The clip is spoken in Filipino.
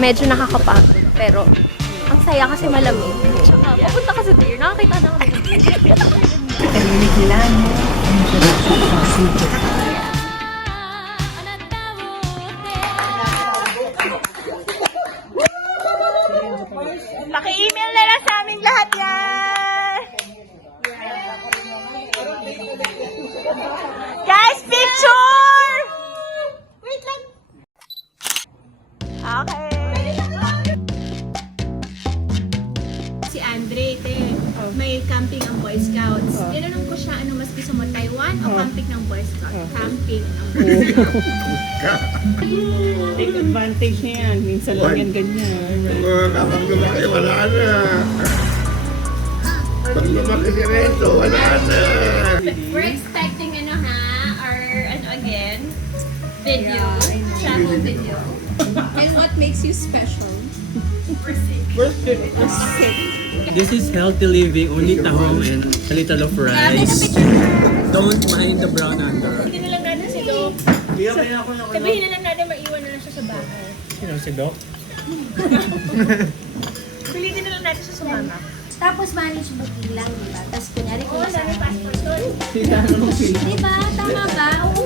Medyo nakakapagod, pero ang saya kasi malamig. Tsaka, papunta kasi deer, nakakita na kami ng deer. Tahimik nila, no? Paki-email na lang sa aming lahat yan! Guys, picture! Wait lang. Okay. Si Andre, may camping ang Boy Scouts. Tinanong ko siya, ano mas gusto mo, Taiwan o camping ng Boy Scouts? Camping ng Boy Scouts. Take advantage niya yan. Minsan lang yan ganyan. Kapag lumaki, wala na. Pag lumaki si Renzo, wala na. We're expecting our again, video, travel video. And what makes you special? This is healthy living, only tahong and a little of rice. Don't mind the brown under. Hindi na lang natin si Doc. Sabihin na lang natin, maiwan na lang siya sa bahay. Sino si Doc? Pilitin na lang natin siya sumama. Tapos manage booking lang, di ba? Tapos kunyari kung saan. Passport doon. Sila naman sila. Di ba? Tama ba? Oo